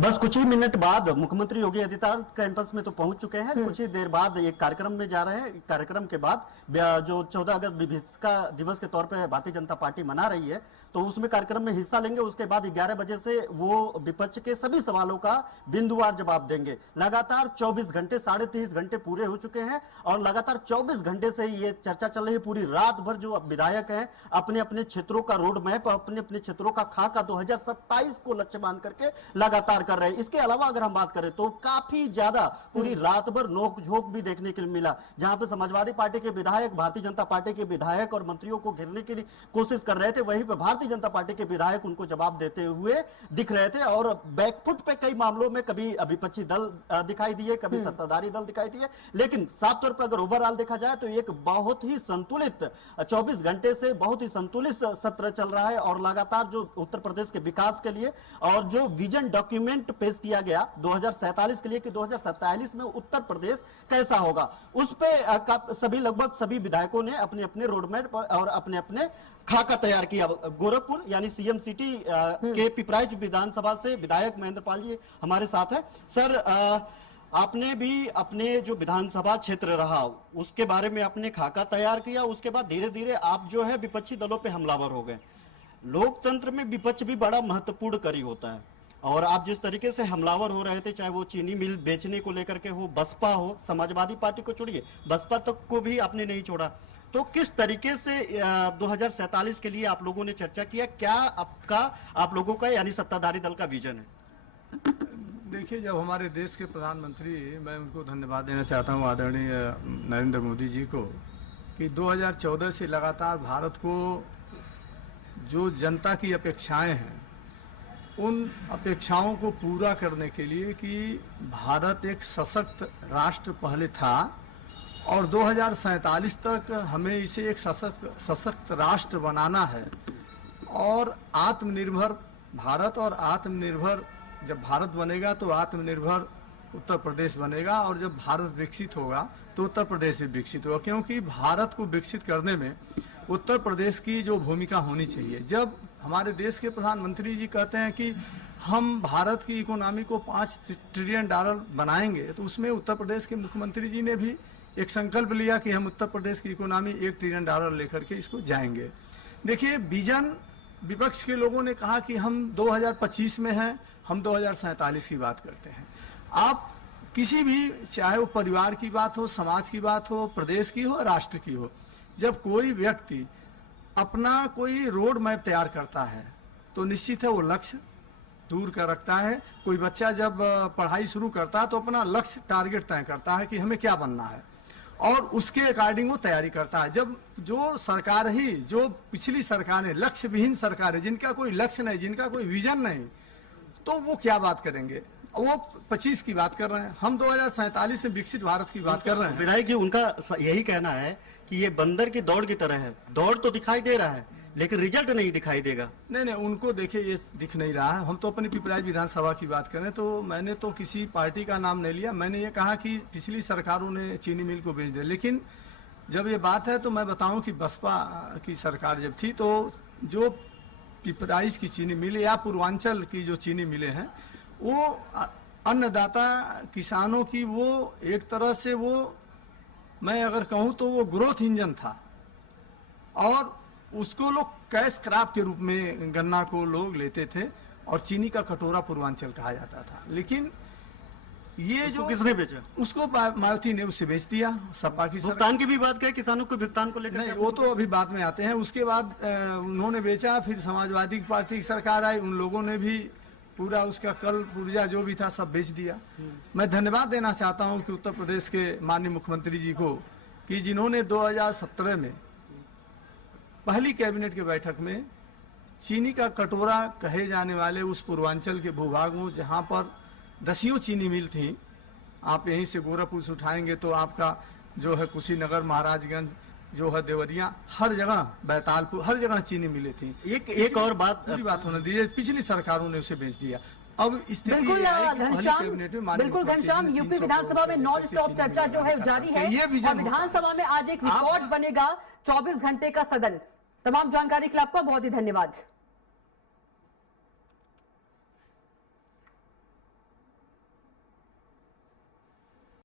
बस कुछ ही मिनट बाद मुख्यमंत्री योगी आदित्यनाथ कैंपस में तो पहुंच चुके हैं। कुछ ही देर बाद एक कार्यक्रम में जा रहे हैं। कार्यक्रम के बाद जो 14 अगस्त विभिन्न दिवस के तौर पे भारतीय जनता पार्टी मना रही है, तो उसमें कार्यक्रम में हिस्सा लेंगे। उसके बाद 11 बजे से वो विपक्ष के सभी सवालों का बिंदुवार जवाब देंगे। लगातार 24 घंटे 30.5 घंटे पूरे हो चुके हैं और लगातार 24 घंटे से ये चर्चा चल रही है। पूरी रात भर जो विधायक हैं अपने अपने क्षेत्रों का रोड मैप, अपने अपने क्षेत्रों का खाका 2027 को लक्ष्य मान करके लगातार कर रहे हैं। इसके अलावा अगर हम बात करें तो काफी ज्यादा पूरी रात भर नोक झोंक भी देखने के लिए मिला, जहां पे समाजवादी पार्टी के विधायक भारतीय जनता पार्टी के विधायक और मंत्रियों को घेरने की कोशिश कर रहे थे। वहीं पे भारतीय जनता पार्टी के विधायक उनको जवाब देते हुए दिख रहे थे और बैकफुट पे कई मामलों में कभी विपक्षी दल दिखाई दिए, कभी सत्ताधारी दल दिखाई दिए। लेकिन साफ तौर पर अगर ओवरऑल देखा जाए तो एक बहुत ही संतुलित 24 घंटे से बहुत ही संतुलित सत्र चल रहा है और लगातार जो उत्तर प्रदेश के विकास के लिए और जो विजन डॉक्यूमेंट पेश किया गया 2047 के लिए कि 2047 में उत्तर प्रदेश कैसा होगा, उस पे सभी लगभग सभी विधायकों ने अपने अपने रोड मैप और अपने अपने खाका तैयार किया। गोरखपुर यानी सीएम सिटी के पिपराइच विधानसभा से विधायक महेंद्र पाल जी हमारे साथ है। सर, आपने भी अपने जो विधानसभा क्षेत्र रहा उसके बारे में आपने खाका तैयार किया, उसके बाद धीरे धीरे आप जो है विपक्षी दलों पे हमलावर हो गए। लोकतंत्र में विपक्ष भी बड़ा महत्वपूर्ण कड़ी होता है और आप जिस तरीके से हमलावर हो रहे थे, चाहे वो चीनी मिल बेचने को लेकर के हो, बसपा हो, समाजवादी पार्टी को छोड़िए, बसपा तक को भी आपने नहीं छोड़ा, तो किस तरीके से 2047 के लिए आप लोगों ने चर्चा किया? क्या आप लोगों का यानी सत्ताधारी दल का विजन है? देखिए, जब हमारे देश के प्रधानमंत्री, मैं उनको धन्यवाद देना चाहता हूँ आदरणीय नरेंद्र मोदी जी को, कि 2014 से लगातार भारत को जो जनता की अपेक्षाएं हैं उन अपेक्षाओं को पूरा करने के लिए कि भारत एक सशक्त राष्ट्र पहले था और 2047 तक हमें इसे एक सशक्त राष्ट्र बनाना है और आत्मनिर्भर भारत, और आत्मनिर्भर जब भारत बनेगा तो आत्मनिर्भर उत्तर प्रदेश बनेगा और जब भारत विकसित होगा तो उत्तर प्रदेश भी विकसित होगा, क्योंकि भारत को विकसित करने में उत्तर प्रदेश की जो भूमिका होनी चाहिए। जब हमारे देश के प्रधानमंत्री जी कहते हैं कि हम भारत की इकोनॉमी को $5 ट्रिलियन बनाएंगे, तो उसमें उत्तर प्रदेश के मुख्यमंत्री जी ने भी एक संकल्प लिया कि हम उत्तर प्रदेश की इकोनॉमी $1 ट्रिलियन लेकर के इसको जाएंगे। देखिए, विजन विपक्ष के लोगों ने कहा कि हम 2025 में हैं, हम 2047 की बात करते हैं। आप किसी भी, चाहे वो परिवार की बात हो, समाज की बात हो, प्रदेश की हो, राष्ट्र की हो, जब कोई व्यक्ति अपना कोई रोड मैप तैयार करता है तो निश्चित है वो लक्ष्य दूर का रखता है। कोई बच्चा जब पढ़ाई शुरू करता है तो अपना लक्ष्य टारगेट तय करता है कि हमें क्या बनना है और उसके अकॉर्डिंग वो तैयारी करता है। जब जो सरकार ही, जो पिछली सरकारें, लक्ष्य विहीन सरकारें, जिनका कोई लक्ष्य नहीं, जिनका कोई विजन नहीं, तो वो क्या बात करेंगे? वो 25 की बात कर रहे हैं, हम 2047 में विकसित भारत की बात कर रहे हैं। विधायक जी, उनका यही कहना है कि ये बंदर की दौड़ की तरह है, दौड़ तो दिखाई दे रहा है लेकिन रिजल्ट नहीं दिखाई देगा। नहीं, उनको देखिए ये दिख नहीं रहा है। हम तो अपनी पिपराइच विधानसभा की बात करें तो मैंने तो किसी पार्टी का नाम नहीं लिया, मैंने ये कहा कि पिछली सरकारों ने चीनी मिल को बेच दिया। लेकिन जब ये बात है तो मैं बताऊं कि बसपा की सरकार जब थी तो जो पिपराइच की चीनी मिल या पूर्वांचल की जो चीनी मिले हैं, वो अन्नदाता किसानों की वो एक तरह से, वो मैं अगर कहूं तो वो ग्रोथ इंजन था और उसको लोग कैश क्रॉप के रूप में गन्ना को लोग लेते थे और चीनी का कटोरा पूर्वांचल कहा जाता था। लेकिन ये जो किसने बेचा? उसको मायावती ने उसे बेच दिया। सपा की भुगतान की भी बात करें, किसानों को भुगतान को लेकर नहीं, वो तो अभी बाद में आते हैं। उसके बाद उन्होंने बेचा, फिर समाजवादी पार्टी की सरकार आई, उन लोगों ने भी पूरा उसका कल पुर्जा जो भी था सब बेच दिया। मैं धन्यवाद देना चाहता हूं कि उत्तर प्रदेश के माननीय मुख्यमंत्री जी को, कि जिन्होंने 2017 में पहली कैबिनेट की बैठक में चीनी का कटोरा कहे जाने वाले उस पूर्वांचल के भूभाग में जहां पर दसियों चीनी मिल थी, आप यहीं से गोरखपुर से उठाएंगे तो आपका जो है कुशीनगर, महाराजगंज, जो है देवरिया, हर जगह बैतालपुर, हर जगह चीनी मिली थी। एक और बात पूरी बात होने दीजिए, पिछली सरकारों ने उसे बेच दिया। अब बिल्कुल घनश्याम, यूपी विधानसभा में नॉन स्टॉप चर्चा जो है जारी है और विधानसभा में आज एक रिकॉर्ड बनेगा 24 घंटे का सदन। तमाम जानकारी के लिए आपका बहुत ही धन्यवाद।